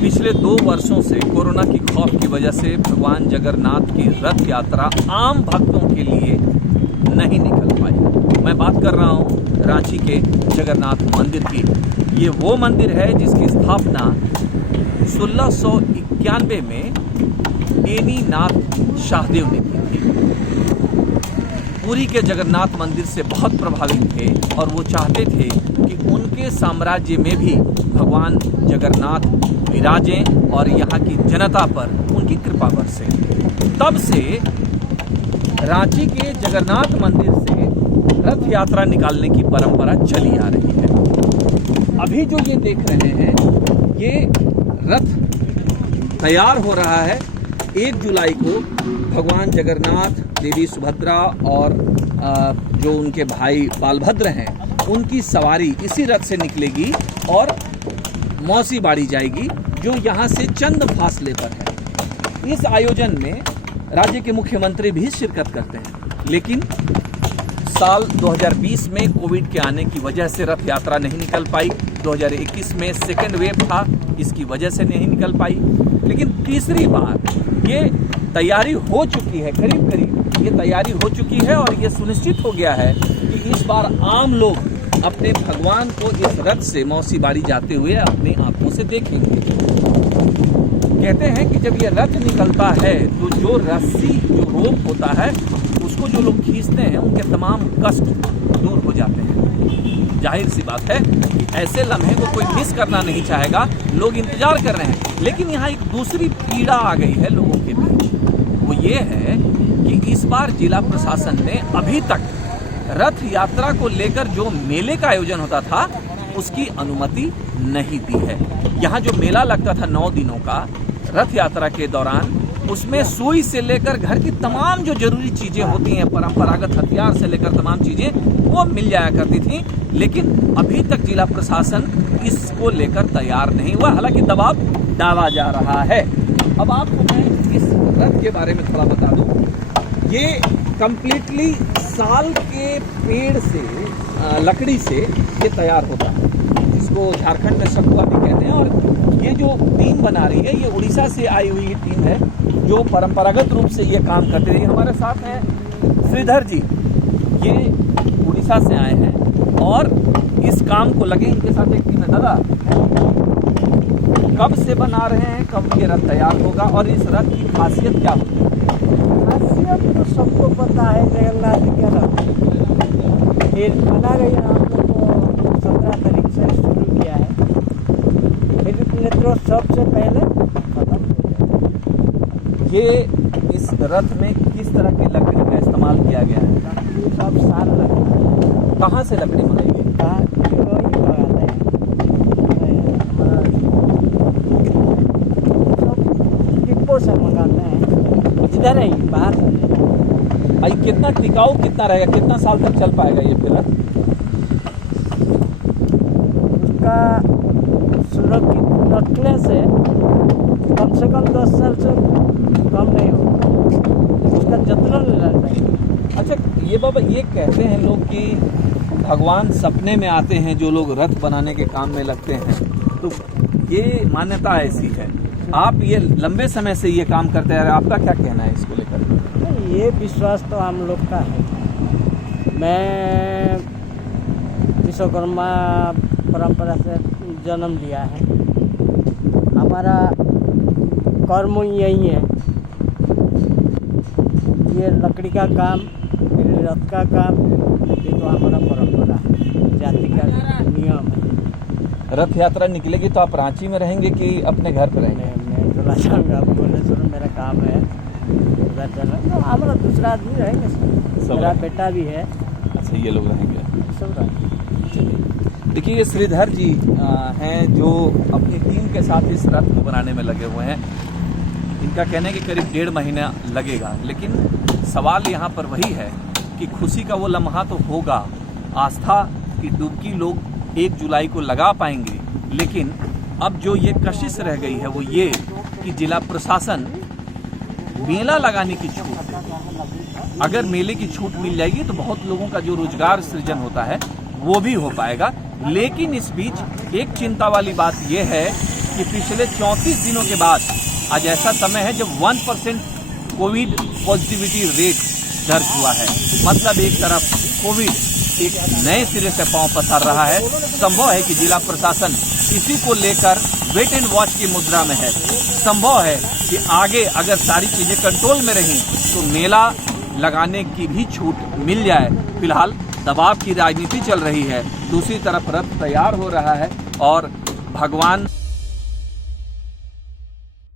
पिछले 2 वर्षों से कोरोना की खौफ की वजह से भगवान जगन्नाथ की रथ यात्रा आम भक्तों के लिए नहीं निकल पाई। मैं बात कर रहा हूँ रांची के जगन्नाथ मंदिर की। ये वो मंदिर है जिसकी स्थापना 1691 में नेमिनाथ शाहदेव ने की थी। पुरी के जगन्नाथ मंदिर से बहुत प्रभावित थे और वो चाहते थे कि उनके साम्राज्य में भी भगवान जगन्नाथ विराजें और यहाँ की जनता पर उनकी कृपा बरसे। तब से रांची के जगन्नाथ मंदिर से रथ यात्रा निकालने की परंपरा चली आ रही है। अभी जो ये देख रहे हैं, ये रथ तैयार हो रहा है। 1 जुलाई को भगवान जगन्नाथ, देवी सुभद्रा और जो उनके भाई बालभद्र हैं, उनकी सवारी इसी रथ से निकलेगी और मौसी बाड़ी जाएगी, जो यहाँ से चंद फासले पर है। इस आयोजन में राज्य के मुख्यमंत्री भी शिरकत करते हैं, लेकिन साल 2020 में कोविड के आने की वजह से रथ यात्रा नहीं निकल पाई। 2021 में सेकेंड वेव था, इसकी वजह से नहीं निकल पाई। लेकिन तीसरी बार ये तैयारी हो चुकी है, करीब करीब ये तैयारी हो चुकी है और ये सुनिश्चित हो गया है कि इस बार आम लोग अपने भगवान को इस रथ से मौसी बाड़ी जाते हुए अपनी आंखों से देखेंगे। कहते हैं कि जब ये रथ निकलता है तो जो रस्सी, जो रोप होता है, उसको जो लोग खींचते हैं उनके तमाम कष्ट दूर हो जाते हैं। जाहिर सी बात है कि ऐसे लम्हे को कोई मिस करना नहीं चाहेगा, लोग इंतजार कर रहे हैं। लेकिन यहाँ एक दूसरी पीड़ा आ गई है लोगों के बीच, वो ये है कि इस बार जिला प्रशासन ने अभी तक रथ यात्रा को लेकर जो मेले का आयोजन होता था उसकी अनुमति नहीं दी है। यहाँ जो मेला लगता था 9 दिनों का रथ यात्रा के दौरान, उसमें सुई से लेकर घर की तमाम जो जरूरी चीजें होती हैं, परंपरागत हथियार से लेकर तमाम चीजें, वो मिल जाया करती थी। लेकिन अभी तक जिला प्रशासन इसको लेकर तैयार नहीं हुआ, हालांकि दबाव डाला जा रहा है। अब आपको मैं इस रथ के बारे में थोड़ा बता दूं। ये कंप्लीटली साल के पेड़ से, लकड़ी से ये तैयार होता है, जिसको झारखंड में सखुआ भी कहते हैं। और ये जो टीम बना रही है, ये उड़ीसा से आई हुई टीम है जो परंपरागत रूप से ये काम करते रही। हमारे साथ हैं श्रीधर जी, ये उड़ीसा से आए हैं और इस काम को लगे। इनके साथ एक टीम है। दादा, कब से बना रहे हैं, कब ये रथ तैयार होगा और इस रथ की खासियत क्या होगी? खासियत तो सबको पता है, जगन्नाथ जी का रथ ये बना रही है। हम लोग को 17 तारीख से शुरू किया है, फिर नेत्रोत्सव से पहले खत्म हो जाएगा। ये इस रथ में किस तरह की लकड़ी का इस्तेमाल किया गया है? ये सब साल लगता है। कहाँ से लकड़ी मंगाई गई? से मंगाते हैं, इधर ही बाहर से। भाई कितना टिकाऊ कितना रहेगा, कितना साल तक चल पाएगा ये फिर? उसका सुरक्षित रखने से कम से कम 10 साल से कम नहीं होगा, उसका जतन रहता है। अच्छा, ये बाबा, ये कहते हैं लोग कि भगवान सपने में आते हैं जो लोग रथ बनाने के काम में लगते हैं, तो ये मान्यता ऐसी है। आप ये लंबे समय से ये काम करते हैं, आपका क्या कहना है इसको लेकर? ये विश्वास तो हम लोग का है। मैं विश्वकर्मा परंपरा से जन्म लिया है, हमारा कर्म यही है। ये लकड़ी का काम, फिर रथ का काम, ये तो हमारा परंपरा है, जाति का नियम है। रथ यात्रा निकलेगी तो आप रांची में रहेंगे कि अपने घर पर रहेंगे? मैं चला जाऊँगा, भुवनेश्वर में मेरा काम है, उधर चलना। तो हमारा दूसरा आदमी रहेंगे, मेरा बेटा भी है। अच्छा, ये लोग रहेंगे, सब रहेंगे। चलिए, देखिए ये श्रीधर जी हैं जो अपनी टीम के साथ इस रथ को बनाने में लगे हुए हैं। इनका कहना है कि करीब 1.5 महीना लगेगा, लेकिन सवाल यहाँ पर वही है कि खुशी का वो लम्हा तो होगा, आस्था की डुबकी लोग 1 जुलाई को लगा पाएंगे। लेकिन अब जो ये कशिश रह गई है वो ये कि जिला प्रशासन मेला लगाने की छूट देगी। अगर मेले की छूट मिल जाएगी तो बहुत लोगों का जो रोजगार सृजन होता है वो भी हो पाएगा। लेकिन इस बीच एक चिंता वाली बात यह है कि पिछले 34 दिनों के बाद आज ऐसा समय है जब 1% कोविड पॉजिटिविटी रेट दर्ज हुआ है। मतलब एक तरफ कोविड एक नए सिरे से पांव पसार रहा है। संभव है कि जिला प्रशासन इसी को लेकर वेट एंड वॉच की मुद्रा में है। संभव है कि आगे अगर सारी चीजें कंट्रोल में रहीं तो मेला लगाने की भी छूट मिल जाए। फिलहाल दबाव की राजनीति चल रही है, दूसरी तरफ रथ तैयार हो रहा है और भगवान